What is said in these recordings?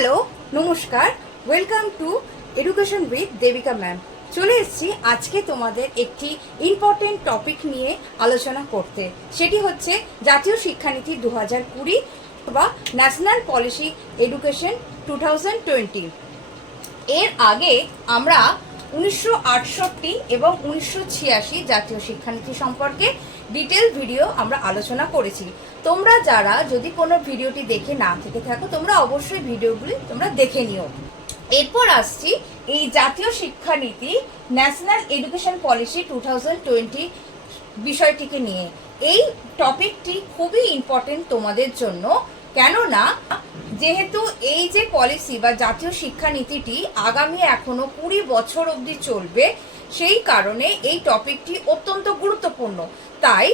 Hello, নমস্কার, welcome to education with Debika ma'am. চলে এসেছি আজকে তোমাদের একটি ইম্পর্টেন্ট টপিক নিয়ে আলোচনা করতে। সেটি হচ্ছে জাতীয় শিক্ষানীতি 2020 বা ন্যাশনাল পলিসি এডুকেশন 2020। এর আগে আমরা 1968 এবং 1986 জাতীয় শিক্ষানীতি সম্পর্কে ডিটেল ভিডিও আমরা আলোচনা করেছি। তোমরা যারা যদি কোনো ভিডিওটি দেখে না থেকে থাকো, তোমরা অবশ্যই ভিডিওগুলি তোমরা দেখে নিও। এরপর আসছি এই জাতীয় শিক্ষানীতি ন্যাশনাল এডুকেশন পলিসি 2020 বিষয়টিকে নিয়ে। এই টপিকটি খুবই ইম্পর্টেন্ট তোমাদের জন্য, কেননা যেহেতু এই যে পলিসি বা জাতীয় শিক্ষানীতিটি আগামী এখনো 20 বছর অবধি চলবে, সেই কারণে এই টপিকটি অত্যন্ত গুরুত্বপূর্ণ। তাই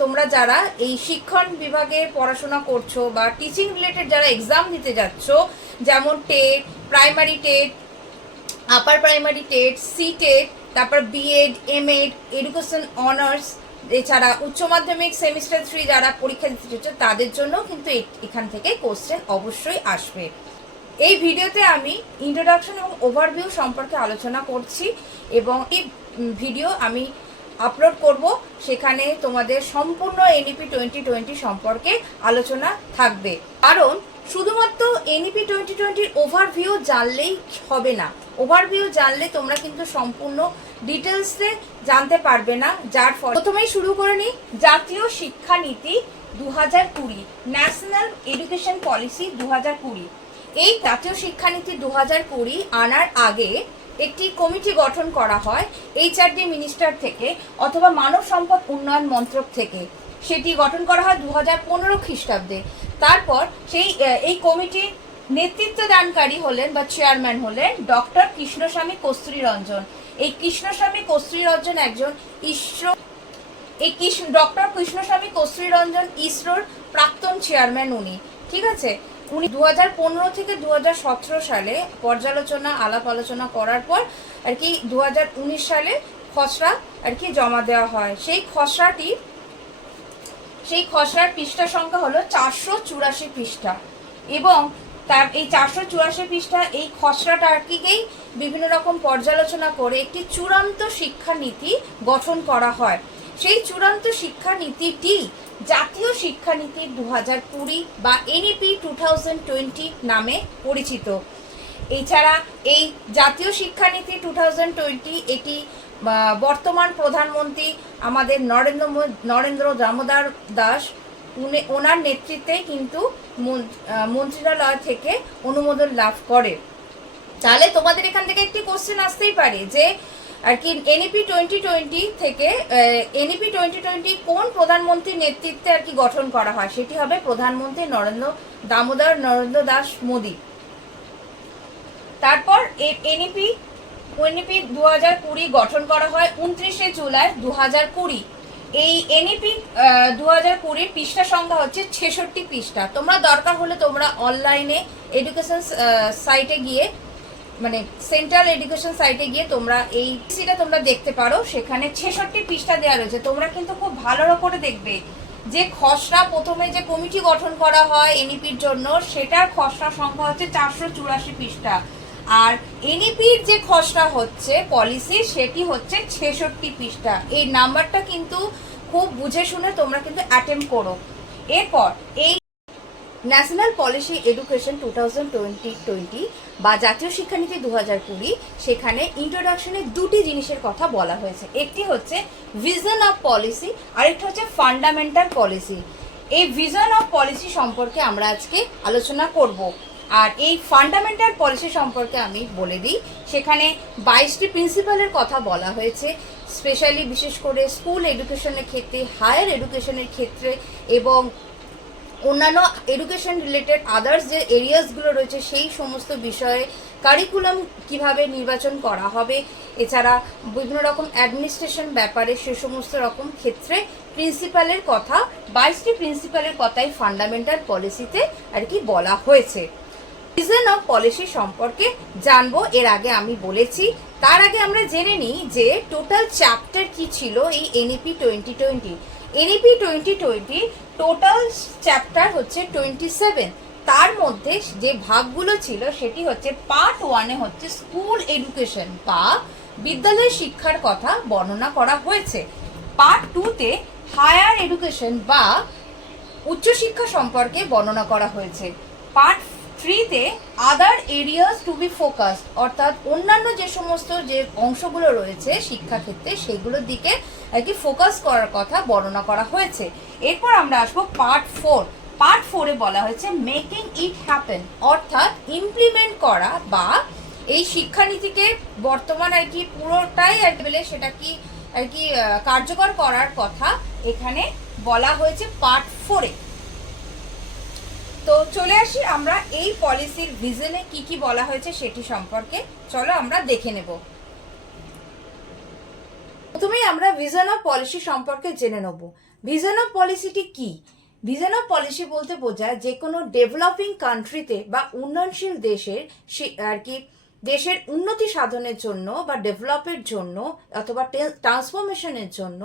তোমরা যারা এই শিক্ষণ বিভাগে পড়াশোনা করছো বা টিচিং রিলেটেড যারা এক্সাম দিতে যাচ্ছ, যেমন TET, primary TET, upper primary TET, CTET, তারপর বিএড, এমএড, এডুকেশন অনার্স, এছাড়া উচ্চ মাধ্যমিক সেমিস্টার 3 যারা পরীক্ষা দিতে চাইছে তাদের জন্য কিন্তু এখান থেকে কোশ্চেন অবশ্যই আসবে। এই ভিডিওতে আমি ইন্ট্রোডাকশন এবং ওভারভিউ সম্পর্কে আলোচনা করছি এবং এই ভিডিও আমি আপলোড করব, সেখানে তোমাদের সম্পূর্ণ এনইপি 2020 সম্পর্কে আলোচনা থাকবে। কারণ শুধুমাত্র এনইপি 2020 ওভারভিউ জানলেই হবে না। ওভারভিউ জানলে তোমরা কিন্তু সম্পূর্ণ ডিটেলসে জানতে পারবে না, যার ফলে প্রথমেই শুরু করে নিই জাতীয় শিক্ষানীতি 2020, ন্যাশনাল এডুকেশন পলিসি 2020। এই জাতীয় শিক্ষানীতি 2020 আনার আগে একটি কমিটি গঠন করা হয় এইচআরডি মিনিস্টার থেকে অথবা মানব সম্পদ উন্নয়ন মন্ত্রক থেকে। সেটি গঠন করা হয় 2015 খ্রিস্টাব্দে। তারপর এই কমিটির নেতৃত্ব দানকারী হলেন বা চেয়ারম্যান হলেন ডক্টর কৃষ্ণস্বামী কস্তুরী রঞ্জন। এই কৃষ্ণস্বামী কস্তুরী রঞ্জন একজন ডক্টর কৃষ্ণস্বামী কস্তুরী রঞ্জন ইসরোর প্রাক্তন চেয়ারম্যান উনি, ঠিক আছে। উনি 2015 থেকে 2017 সালে পর্যালোচনা আলাপ আলোচনা করার পর আর কি 2019 সালে খসড়া আর কি জমা দেওয়া হয়। সেই খসড়ার পৃষ্ঠা সংখ্যা হলো 484 পৃষ্ঠা এবং তার এই 484 পৃষ্ঠা এই খসড়াটা আর কিকেই বিভিন্ন রকম পর্যালোচনা করে একটি চূড়ান্ত শিক্ষানীতি গঠন করা হয়। সেই চূড়ান্ত শিক্ষানীতিটি জাতীয় শিক্ষানীতি 2020 বা এনইপি 2020 নামে পরিচিত। এছাড়া এই জাতীয় শিক্ষানীতি 2020 এটি বর্তমান প্রধানমন্ত্রী আমাদের নরেন্দ্র দামোদর দাস ওনার নেতৃত্বে কিন্তু মন্ত্রণালয় থেকে অনুমোদন লাভ করে। তাহলে তোমাদের এখান থেকে একটি কোশ্চেন আসতেই পারে যে আর কি এনইপি 2020 থেকে এনইপি 2020 কোন প্রধানমন্ত্রীর নেতৃত্বে আর কি গঠন করা হয়, সেটি হবে প্রধানমন্ত্রী নরেন্দ্র দাস মোদী। তারপর এনইপি 2020 গঠন করা হয় 29শে জুলাই 2020। এই এনইপি 2020 পৃষ্ঠা সংখ্যা হচ্ছে 66 পৃষ্ঠা। তোমরা দরকার হলে তোমরা অনলাইনে এডুকেশন সাইটে গিয়ে মানে সেন্ট্রাল এডুকেশন সাইটে গিয়ে তোমরা এই সিটা তোমরা দেখতে পারো, সেখানে 66 পৃষ্ঠা দেওয়া রয়েছে। তোমরা কিন্তু খুব ভালো করে দেখবে যে খসড়া প্রথমে যে কমিটি গঠন করা হয় এনইপির জন্য, সেটার খসড়া সংখ্যা হচ্ছে 484 পৃষ্ঠা, আর এনইপির যে খসড়া হচ্ছে পলিসি সেটি হচ্ছে 66 পৃষ্ঠা। এই নাম্বারটা কিন্তু খুব বুঝে শুনে তোমরা কিন্তু অ্যাটেম্প করো। এরপর এই ন্যাশনাল পলিসি এডুকেশন 2020 বা জাতীয় শিক্ষানীতি 2020, সেখানে ইন্ট্রোডাকশনে দুটি জিনিসের কথা বলা হয়েছে। একটি হচ্ছে ভিশন অফ পলিসি, আরেকটা হচ্ছে ফান্ডামেন্টাল পলিসি। এই ভিশন অফ পলিসি সম্পর্কে আমরা আজকে আলোচনা করব। আর এই ফান্ডামেন্টাল পলিসি সম্পর্কে আমি বলে দিই, সেখানে 22টি প্রিন্সিপালের কথা বলা হয়েছে, স্পেশালি বিশেষ করে স্কুল এডুকেশনের ক্ষেত্রে, হায়ার এডুকেশনের ক্ষেত্রে এবং অন্যান্য এডুকেশন রিলেটেড আদার্স যে এরিয়াসগুলো রয়েছে সেই সমস্ত বিষয়ে কারিকুলাম কিভাবে নির্বাচন করা হবে, এছাড়া বিভিন্ন রকম অ্যাডমিনিস্ট্রেশন ব্যাপারে সে সমস্ত রকম ক্ষেত্রে প্রিন্সিপালের কথা, 22টি প্রিন্সিপালের কথাই ফান্ডামেন্টাল পলিসিতে আর কি বলা হয়েছে। ভিশন অফ পলিসি সম্পর্কে জানবো, এর আগে আমি বলেছি। তার আগে আমরা জেনে নিই যে টোটাল চ্যাপ্টার কি ছিল এই এনইপি 2020। এনইপি 2020 টোটাল চ্যাপ্টার হচ্ছে 27। তার মধ্যে যে ভাগগুলো ছিল সেটি হচ্ছে পার্ট 1-এ হচ্ছে স্কুল এডুকেশন বা বিদ্যালয় শিক্ষার কথা বর্ণনা করা হয়েছে। পার্ট 2-তে হায়ার এডুকেশন বা উচ্চশিক্ষা সম্পর্কে বর্ণনা করা হয়েছে। পার্ট 3-তে other areas to be focused, অর্থাৎ অন্যান্য যে সমস্ত যে অংশগুলো রয়েছে শিক্ষাক্ষেত্রে সেগুলোর দিকে আর কি ফোকাস করার কথা বর্ণনা করা হয়েছে। এরপর আমরা আসবো পার্ট 4। পার্ট 4-এ বলা হয়েছে মেকিং ইট হ্যাপেন, অর্থাৎ ইমপ্লিমেন্ট করা বা এই শিক্ষানীতিকে বর্তমান আর কি পুরোটাই আর কি সেটা কি আর কি কার্যকর করার কথা এখানে বলা হয়েছে পার্ট 4-এ। তো চলে আসি আমরা এই পলিসির ভিশনে কি কি বলা হয়েছে সেটি সম্পর্কে, চলো আমরা দেখে নেব। প্রথমেই আমরা ভিশন অফ পলিসি সম্পর্কে জেনে নেব। ভিশন অফ পলিসিটি কি? ভিশন অফ পলিসি বলতে বোঝায় যে কোনো ডেভেলপিং কান্ট্রিতে বা উন্নয়নশীল দেশের আর কি দেশের উন্নতি সাধনের জন্য বা ডেভেলপের জন্য অথবা ট্রান্সফরমেশনের জন্য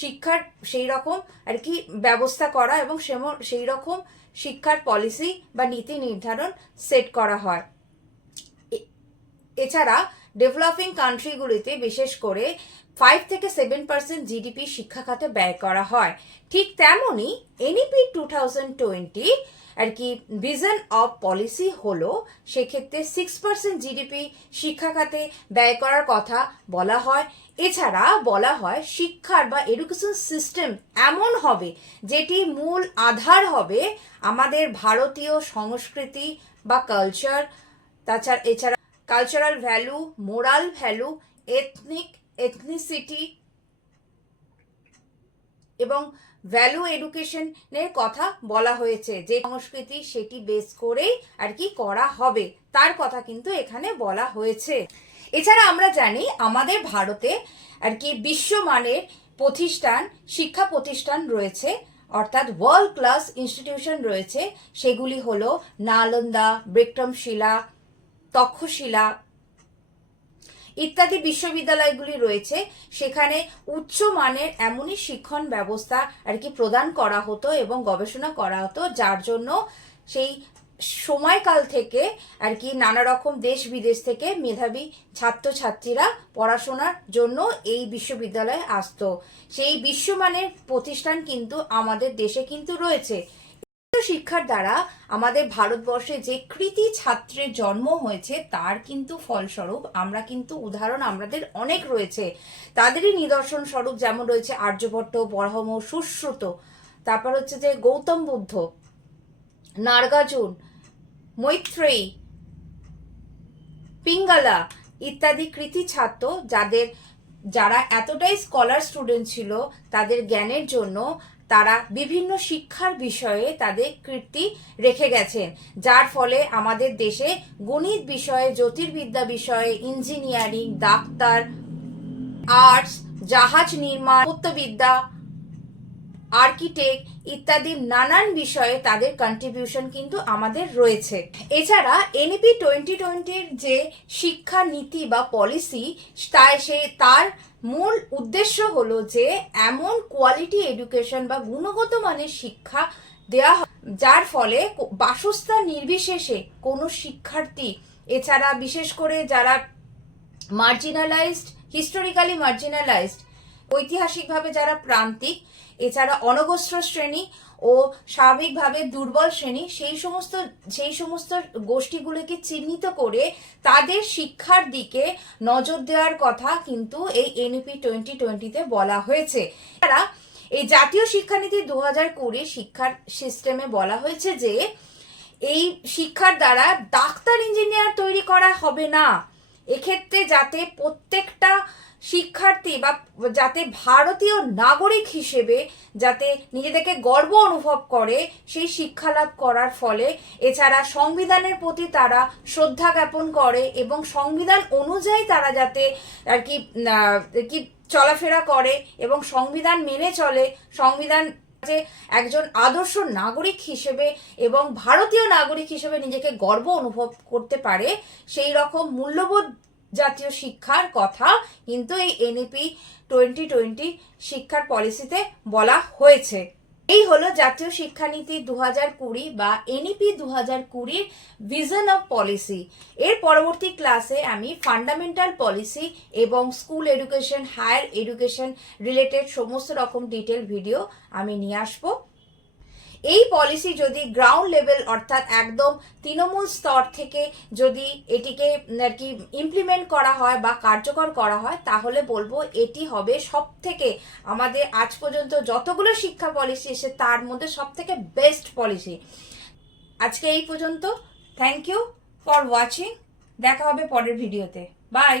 শিক্ষার সেই রকম আর কি ব্যবস্থা করা এবং সেই রকম শিক্ষার পলিসি বা নীতি নির্ধারণ সেট করা হয়। এছাড়া ডেভেলপিং কান্ট্রিগুলিতে বিশেষ করে 5 থেকে 7% জিডিপি শিক্ষা খাতে ব্যয় করা হয়। ঠিক তেমনই এনইপি 2020 আর কি ভিশন অফ পলিসি হলো সেক্ষেত্রে 6% জিডিপি শিক্ষা খাতে ব্যয় করার কথা বলা হয়। এছাড়া বলা হয় শিক্ষার বা এডুকেশন সিস্টেম এমন হবে যেটি মূল আধার হবে আমাদের ভারতীয় সংস্কৃতি বা কালচার, এছাড়া cultural value, moral value, ethnicity এবং ভ্যালু এডুকেশনের কথা বলা হয়েছে। যে সংস্কৃতি সেটি বেস করেই আর কি করা হবে তার কথা কিন্তু এখানে বলা হয়েছে। এছাড়া আমরা জানি আমাদের ভারতে আর কি বিশ্বমানের প্রতিষ্ঠান, শিক্ষা প্রতিষ্ঠান রয়েছে, অর্থাৎ ওয়ার্ল্ড ক্লাস ইনস্টিটিউশন রয়েছে। সেগুলি হলো নালন্দা, বিক্রমশিলা, তক্ষশিলা ইত্যাদি বিশ্ববিদ্যালয়গুলি রয়েছে। সেখানে উচ্চমানের এমনই শিক্ষণ ব্যবস্থা আর কি প্রদান করা হতো এবং গবেষণা করা হতো, যার জন্য সেই সময়কাল থেকে আর কি নানা রকম দেশ বিদেশ থেকে মেধাবী ছাত্রছাত্রীরা পড়াশোনার জন্য এই বিশ্ববিদ্যালয়ে আসতো। সেই বিশ্বমানের প্রতিষ্ঠান কিন্তু আমাদের দেশে কিন্তু রয়েছে। শিক্ষার দ্বারা আমাদের ভারতবর্ষে যে কৃতি ছাত্রের জন্ম হয়েছে তার কিন্তু ফলস্বরূপ আমরা কিন্তু উদাহরণ আমাদের অনেক রয়েছে। তাদেরই নিদর্শন স্বরূপ যেমন রয়েছে আর্যভট্ট, বরাহম, সুশ্রুত, তারপর হচ্ছে যে গৌতম বুদ্ধ, নার্গার্জুন, মৈত্রেয়ী, পিঙ্গালা ইত্যাদি কৃতি ছাত্র যারা এতটাই স্কলার স্টুডেন্ট ছিল তাদের জ্ঞানের জন্য তারা বিভিন্ন শিক্ষার বিষয়ে তাদের কীর্তি রেখে গেছেন, যার ফলে আমাদের দেশে গণিত বিষয়ে, জ্যোতির্বিদ্যা বিষয়ে, ইঞ্জিনিয়ারিং, ডাক্তার, আর্টস, জাহাজ নির্মাণ, বিদ্যা, আর্কিটেক্ট ইত্যাদি নানান বিষয়ে তাদের কন্ট্রিবিউশন কিন্তু আমাদের রয়েছে। এছাড়া এনইপি 2020-র যে শিক্ষা নীতি বা পলিসি তার মূল উদ্দেশ্য হলো যে এমন কোয়ালিটি এডুকেশন বা গুণগত মানের শিক্ষা দেওয়া হয় যার ফলে বাসস্থান নির্বিশেষে কোনো শিক্ষার্থী, এছাড়া বিশেষ করে যারা মার্জিনালাইজড, হিস্টোরিক্যালি মার্জিনালাইজড, ঐতিহাসিকভাবে যারা প্রান্তিক, এছাড়া অনগ্রসর শ্রেণী ও স্বাভাবিকভাবে দুর্বল শ্রেণী, সেই সমস্ত গোষ্ঠীগুলোকে চিহ্নিত করে তাদের শিক্ষার দিকে নজর দেওয়ার কথা কিন্তু এই এনইপি 2020-তে বলা হয়েছে। এছাড়া এই জাতীয় শিক্ষানীতি 2020 শিক্ষার সিস্টেমে বলা হয়েছে যে এই শিক্ষার দ্বারা ডাক্তার, ইঞ্জিনিয়ার তৈরি করা হবে না। এক্ষেত্রে যাতে প্রত্যেকটা শিক্ষার্থী বা যাতে ভারতীয় নাগরিক হিসেবে যাতে নিজেদেরকে গর্ব অনুভব করে সেই শিক্ষা লাভ করার ফলে, এছাড়া সংবিধানের প্রতি তারা শ্রদ্ধা জ্ঞাপন করে এবং সংবিধান অনুযায়ী তারা যাতে আর কি চলাফেরা করে এবং সংবিধান মেনে চলে, সংবিধান যে একজন আদর্শ নাগরিক হিসেবে এবং ভারতীয় নাগরিক হিসেবে নিজেকে গর্ব অনুভব করতে পারে, সেই রকম মূল্যবোধ জাতীয় শিক্ষার কথা কিন্তু এই এনইপি 2020 শিক্ষার পলিসিতে বলা হয়েছে। এই হলো জাতীয় শিক্ষানীতি 2020 বা এনইপি 2020 ভিশন অফ পলিসি। এর পরবর্তী ক্লাসে আমি ফান্ডামেন্টাল পলিসি এবং school education, higher education related সমস্ত রকম ডিটেল ভিডিও আমি নিয়ে আসবো। এই পলিসি যদি গ্রাউন্ড লেভেল অর্থাৎ একদম তৃণমূল স্তর থেকে যদি এটিকে আর কি ইমপ্লিমেন্ট করা হয় বা কার্যকর করা হয়, তাহলে বলবো এটি হবে সব থেকে আমাদের আজ পর্যন্ত যতগুলো শিক্ষা পলিসি এসে তার মধ্যে সব থেকে বেস্ট পলিসি। আজকে এই পর্যন্ত। Thank you for watching. দেখা হবে পরের ভিডিওতে। বাই।